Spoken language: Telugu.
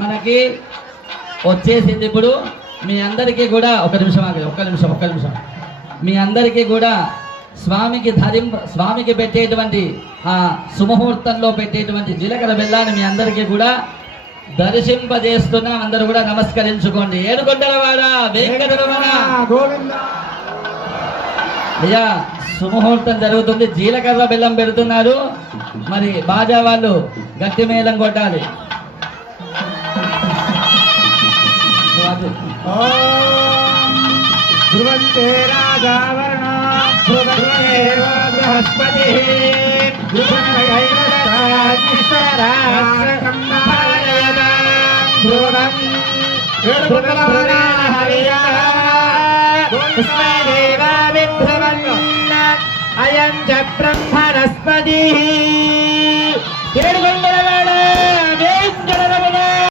మనకి వచ్చేసింది. ఇప్పుడు మీ అందరికీ కూడా ఒక్క నిమిషం మీ అందరికీ కూడా స్వామికి పెట్టేటువంటి ఆ సుముహూర్తంలో పెట్టేటువంటి జీలకర్ర బెల్లాన్ని మీ అందరికీ కూడా దర్శింపజేస్తున్నాం. అందరూ కూడా నమస్కరించుకోండి. ఏడుకొండలవాడ వెంకటరమణ గోవింద. అయ్యా సుముహూర్తం జరుగుతుంది, జీలకర్ర బెల్లం పెడుతున్నారు. మరి బాజా వాళ్ళు గట్టి మేళం కొట్టాలి. ధ్రువంతే రాజావరణ బృహస్పతి అయం చ బ్రహ్మణస్పతి